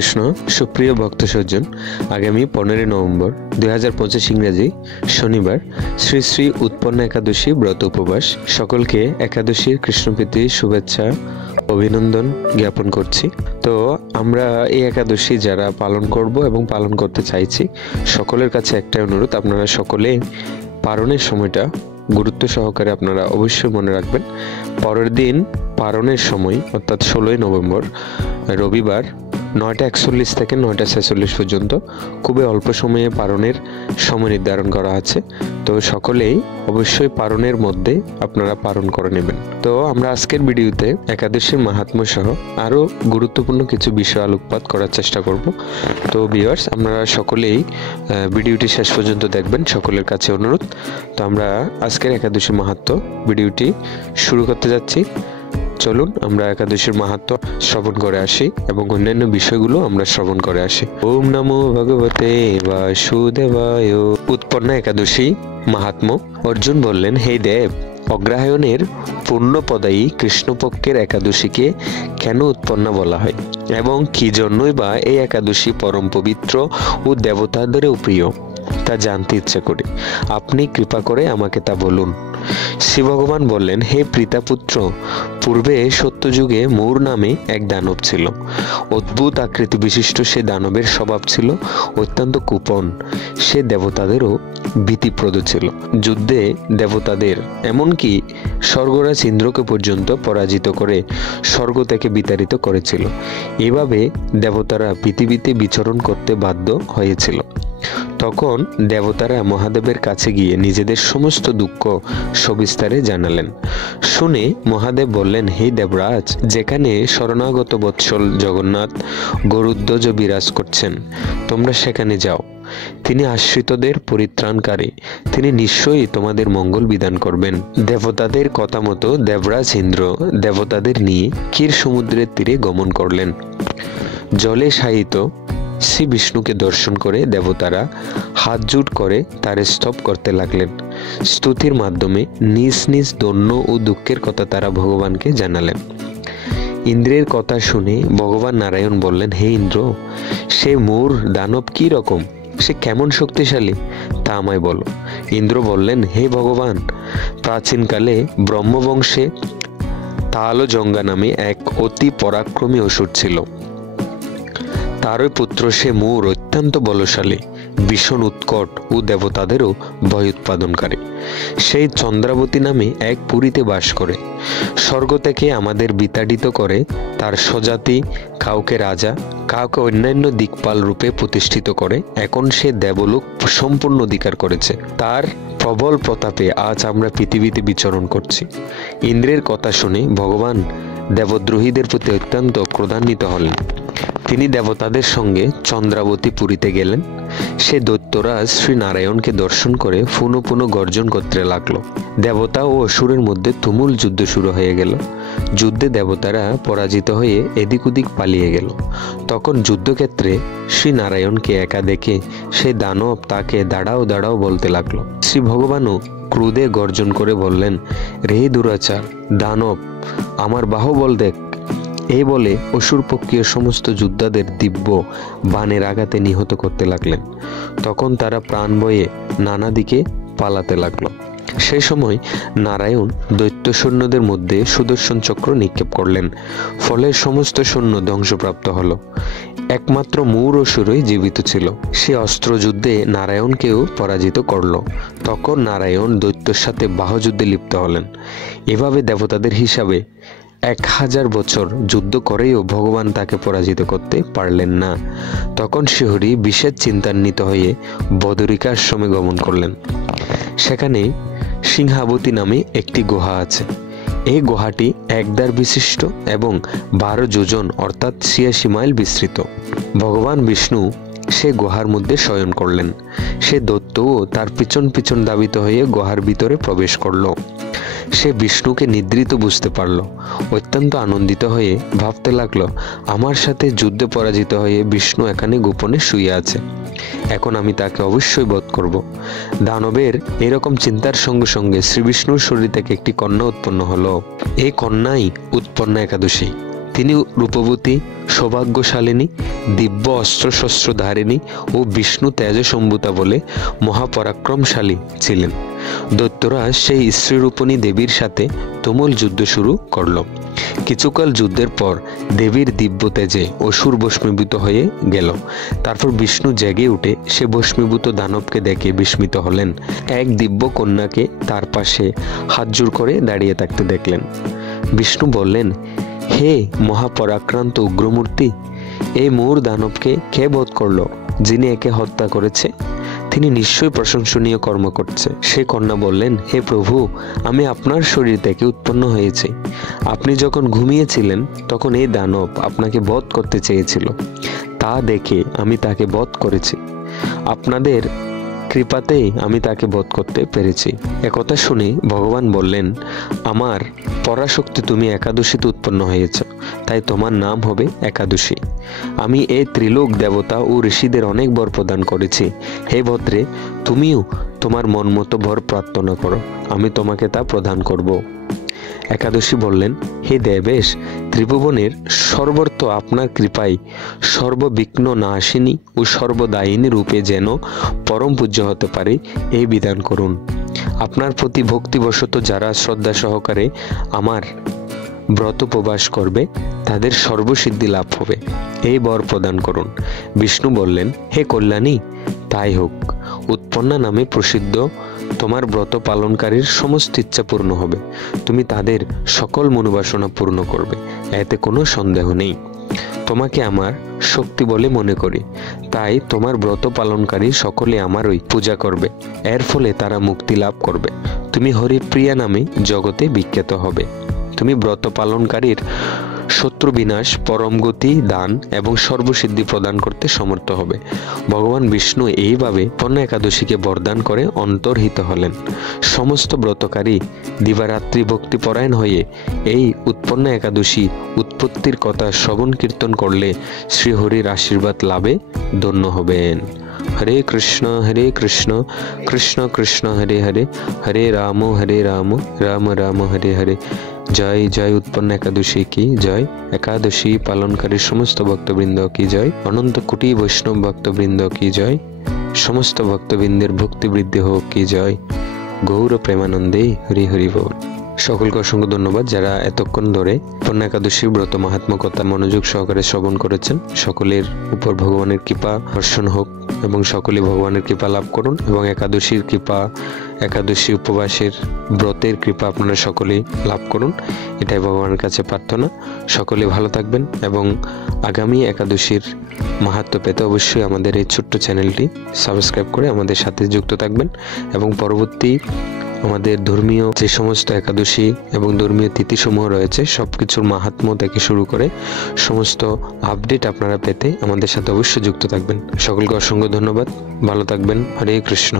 কৃষ্ণ। সুপ্রিয় ভক্ত সজ্জন, আগামী 15 নভেম্বর 2025 ইংরেজি শনিবার শ্রী শ্রী উৎপন্ন একাদশী ব্রত উপবাস। সকলকে একাদশীর কৃষ্ণপ্রীতি শুভেচ্ছা অভিনন্দন জ্ঞাপন করছি। তো আমরা এই একাদশী যারা পালন করব এবং পালন করতে চাইছি, সকলের কাছে একটাই অনুরোধ, আপনারা সকলে পারণের সময়টা গুরুত্ব সহকারে আপনারা অবশ্যই মনে রাখবেন। পরের দিন পারণের সময় অর্থাৎ 16 নভেম্বর রবিবার 9:41 থেকে 9:46 পর্যন্ত খুবই অল্প সময়ে পারণের সময় নির্ধারণ করা আছে। তো সকলেই অবশ্যই পারণের মধ্যে আপনারা পালন করে নেবেন। তো আমরা আজকের ভিডিওতে একাদশীর মাহাত্ম্য সহ আরও গুরুত্বপূর্ণ কিছু বিষয় আলোকপাত করার চেষ্টা করব। তো ভিউয়ার্স, আপনারা সকলেই ভিডিওটি শেষ পর্যন্ত দেখবেন, সকলের কাছে অনুরোধ। তো আমরা আজকের একাদশী মাহাত্ম্য ভিডিওটি শুরু করতে যাচ্ছি। চলুন আমরা একাদশীর মাহাত্ম্য শ্রবণ করে আসি এবং অন্যান্য বিষয়গুলো আমরা শ্রবণ করে আসি। ওম নমো ভগবতে বাসুদেবায়। উৎপন্ন একাদশী মাহাত্ম্য। অর্জুন বললেন, হে দেব, অগ্রহায়ণের পূর্ণপদায়ী কৃষ্ণপক্ষের একাদশীকে কেন উৎপন্ন বলা হয় এবং কি জন্যই বা এই একাদশী পরম পবিত্র ও দেবতাদেরও প্রিয় তা জানতে ইচ্ছে করি। আপনি কৃপা করে আমাকে তা বলুন। শ্রী ভগবান বললেন, হে পিতাপুত্র, পূর্বে সত্যযুগে মূর নামে এক দানব ছিল। অদ্ভুত আকৃতি বিশিষ্ট সে দানবের স্বভাব ছিল অত্যন্ত কুপন। সে দেবতাদেরও ভীতিপ্রদ ছিল। যুদ্ধে দেবতাদের এমনকি স্বর্গরাজ ইন্দ্রকে পর্যন্ত পরাজিত করে স্বর্গ থেকে বিতাড়িত করেছিল। এভাবে দেবতারা পৃথিবীতে বিচরণ করতে বাধ্য হয়েছিল। তখন দেবতারা মহাদেবের কাছে গিয়ে নিজেদের সমস্ত দুঃখ সবিস্তারে জানালেন। শুনে মহাদেব বললেন, হে দেবরাজ, যেখানে শরণাগত বৎসল জগন্নাথ গরুধ্বজ বিরাজ করছেন, তোমরা সেখানে যাও। তিনি আশ্রিতদের পরিত্রাণকারী, তিনি নিশ্চয়ই তোমাদের মঙ্গল বিধান করবেন। দেবতাদের কথা মতো দেবরাজ ইন্দ্র দেবতাদের নিয়ে ক্ষীর সমুদ্রের তীরে গমন করলেন। জলে শায়িত শ্রী বিষ্ণুকে দর্শন করে দেবতারা হাত জোট করে তার স্তব করতে লাগলেন। স্তুতির মাধ্যমে নিজ নিজ দৈন্য ও দুঃখের কথা তারা ভগবানকে জানালেন। ইন্দ্রের কথা শুনে ভগবান নারায়ণ বললেন, হে ইন্দ্র, সে মূর দানব কি রকম, সে কেমন শক্তিশালী তা আমায় বলো। ইন্দ্র বললেন, হে ভগবান, প্রাচীনকালে ব্রহ্মবংশে তালজঙ্গা নামে এক অতি পরাক্রমী অসুর ছিল। তারই পুত্র সে মূর অত্যন্ত বলশালী, ভীষণ উৎকট ও দেবতাদেরও ভয় উৎপাদনকারী। সেই চন্দ্রাবতী নামে এক পুরীতে বাস করে। স্বর্গ থেকে আমাদের বিতাড়িত করে তার স্বজাতি কাউকে রাজা, কাউকে অন্যান্য দিকপাল রূপে প্রতিষ্ঠিত করে এখন সে দেবলোক সম্পূর্ণ অধিকার করেছে। তার প্রবল প্রতাপে আজ আমরা পৃথিবীতে বিচরণ করছি। ইন্দ্রের কথা শুনে ভগবান দেবদ্রোহীদের প্রতি অত্যন্ত ক্রোধান্বিত হলেন। তিনি দেবতাদের সঙ্গে চন্দ্রাবতী পুরীতে গেলেন। সে দৈত্যরাজ শ্রী নারায়ণকে দর্শন করে পুনঃ পুনঃ গর্জন করতে লাগলো। দেবতা ও অসুরের মধ্যে তুমুল যুদ্ধ শুরু হয়ে গেল। যুদ্ধে দেবতারা পরাজিত হয়ে এদিক ওদিক পালিয়ে গেল। তখন যুদ্ধক্ষেত্রে শ্রী নারায়ণকে একা দেখে সে দানব তাকে দাঁড়াও দাঁড়াও বলতে লাগলো। শ্রী ভগবানও ক্রোধে গর্জন করে বললেন, রে দুরাচার দানব, আমার বাহুবল দেখ। এই বলে অসুর পক্ষীয় সমস্ত যোদ্ধাদের দিব্য বাণের আঘাতে নিহত করতে লাগলেন। তখন তারা প্রাণ বয়ে নানা দিকে পালাতে লাগলো। সেই সময় নারায়ণ দৈত্য সৈন্যদের মধ্যে সুদর্শন চক্র নিক্ষেপ করলেন। ফলে সমস্ত সৈন্য ধ্বংসপ্রাপ্ত হলো। একমাত্র মূর অসুরই জীবিত ছিল। সে অস্ত্রযুদ্ধে নারায়ণকেও পরাজিত করল। তখন নারায়ণ দৈত্যের সাথে বাহুযুদ্ধে লিপ্ত হলেন। এভাবে দেবতাদের হিসাবে 1000 বছর যুদ্ধ করেও ভগবান তাকে পরাজিত করতে পারলেন না। তখন শ্রীহরি বিশেষ চিন্তান্বিত হয়ে বদরিকা আশ্রমে গমন করলেন। সেখানে সিংহাবতী নামে একটি গুহা আছে। এই গুহাটি একদ্বার বিশিষ্ট এবং 12 যোজন অর্থাৎ 86 মাইল বিস্তৃত। ভগবান বিষ্ণু সে গুহার মধ্যে শয়ন করলেন। সে দৈত্যও তার পিছন পিছন ধাবিত হয়ে গুহার ভিতরে প্রবেশ করল। সে বিষ্ণুকে নিদ্রিত বুঝতে পারল। অত্যন্ত আনন্দিত হয়ে ভাবতে লাগলো, আমার সাথে যুদ্ধে পরাজিত হয়ে বিষ্ণু এখানে গোপনে শুয়ে আছে, এখন আমি তাকে অবশ্যই বধ করব। দানবের এরকম চিন্তার সঙ্গে সঙ্গে শ্রী বিষ্ণুর শরীর থেকে একটি কন্যা উৎপন্ন হলো। এই কন্যাই উৎপন্ন একাদশী। তিনি রূপবতী, সৌভাগ্যশালিনী, দিব্য অস্ত্রশস্ত্রধারিণী ও বিষ্ণু তেজসম্ভূতা বলে মহাপরাক্রমশালী ছিলেন। দৈত্যরা সেই স্ত্রীরূপিণী দেবীর সাথে তুমুল যুদ্ধ শুরু করল। কিছুকাল যুদ্ধের পর দেবীর দিব্য তেজে অসুর ভস্মীভূত হয়ে গেল। তারপর বিষ্ণু জেগে উঠে সে ভস্মীভূত দানবকে দেখে বিস্মিত হলেন। এক দিব্য কন্যাকে তার পাশে হাত জোড় করে দাঁড়িয়ে থাকতে দেখলেন। বিষ্ণু বললেন, হে মহাপরাক্রান্ত উগ্রমূর্তি, এই মূঢ় দানবকে কে বধ করলো? যিনি একে হত্যা করেছে তিনি নিশ্চয়ই প্রশংসনীয় কর্ম করছে। সে কন্যা বললেন, হে প্রভু, আমি আপনার শরীর থেকে উৎপন্ন হয়েছি। আপনি যখন ঘুমিয়েছিলেন তখন এই দানব আপনাকে বধ করতে চেয়েছিল। তা দেখে আমি তাকে বধ করেছি। আপনাদের কৃপাতেই আমি তাকে বধ করতে পেরেছি। একথা শুনে ভগবান বললেন, আমার পরাশক্তি, তুমি একাদশীতে উৎপন্ন হয়েছ, তাই তোমার নাম হবে একাদশী। আমি এই ত্রিলোক দেবতা ও ঋষিদের অনেক বর প্রদান করেছি। হে ভদ্রে, তুমিও তোমার মন মতো বর প্রার্থনা করো, আমি তোমাকে তা প্রদান করব। একাদশী বললেন, হে দেবেশ, ত্রিভুবনের সর্বর্থ আপনার কৃপায় সর্ববিঘ্ন নাশিনী ও সর্বদায়িনী রূপে যেন পরম পূজ্য হতে পারে এই বিধান করুন। আপনার প্রতি ভক্তিবশত যারা শ্রদ্ধা সহকারে আমার ব্রত উপবাস করবে তাদের সর্বসিদ্ধি লাভ হবে, এই বর প্রদান করুন। বিষ্ণু বললেন, হে কল্যাণী, তাই হোক। উৎপন্না নামে প্রসিদ্ধ তোমার ব্রত পালনকারীর সমস্ত ইচ্ছা পূর্ণ হবে। তুমি তাদের সকল মনোবাসনা পূর্ণ করবে, এতে কোনো সন্দেহ নেই। তোমাকে আমার শক্তি বলে মনে করি, তাই তোমার ব্রত পালনকারী সকলে আমারই পূজা করবে। এর ফলে তারা মুক্তি লাভ করবে। তুমি হরিপ্রিয়া নামে জগতে বিখ্যাত হবে। তুমি ব্রত পালনকারীর শত্রু বিনাশ, পরম গতি দান এবং সর্বসিদ্ধি প্রদান করতে সমর্থ হবে। ভগবান বিষ্ণু এইভাবে পূর্ণা একাদশীকে বরদান করে অন্তর্হিত হলেন। সমস্ত ব্রতকারী দিবারাত্রি ভক্তিপরায়ণ হয়ে এই উৎপন্না একাদশী উৎপত্তির কথা শ্রবণ কীর্তন করলে শ্রীহরির আশীর্বাদ লাভে ধন্য হবেন। হরে কৃষ্ণ কৃষ্ণ কৃষ্ণ হরে হরে, হরে রাম রাম রাম হরে হরে। জয় জয় উৎপন্না একাদশী কি জয়। একাদশী পালনকারী সমস্ত ভক্তবৃন্দ কি জয়। অনন্ত কোটি বৈষ্ণব ভক্তবৃন্দ কি জয়। সমস্ত ভক্তবৃন্দের ভক্তি বৃদ্ধি হোক কি জয়। গৌর প্রেমানন্দে হরি হরি বল। সকলকে অসংখ্য ধন্যবাদ যারা এতক্ষণ ধরে উৎপন্না একাদশীর ব্রত মাহাত্ম্য কথা মনোযোগ সহকারে শ্রবণ করেছেন। সকলের উপর ভগবানের কৃপা বর্ষণ হোক এবং সকলে ভগবানের কৃপা লাভ করুন এবং একাদশীর কৃপা, একাদশী উপবাসের ব্রতের কৃপা আপনারা সকলেই লাভ করুন, এটাই ভগবানের কাছে প্রার্থনা। সকলে ভালো থাকবেন এবং আগামী একাদশীর মাহাত্ম্য পেতে অবশ্যই আমাদের এই ছোট্ট চ্যানেলটি সাবস্ক্রাইব করে আমাদের সাথে যুক্ত থাকবেন এবং পরবর্তী আমাদের ধর্মীয় যে সমস্ত একাদশী এবং ধর্মীয় তিথিসমূহ রয়েছে সব কিছুর মাহাত্ম্য থেকে শুরু করে সমস্ত আপডেট আপনারা পেতে আমাদের সাথে অবশ্যই যুক্ত থাকবেন। সকলকে অসংখ্য ধন্যবাদ, ভালো থাকবেন। হরে কৃষ্ণ।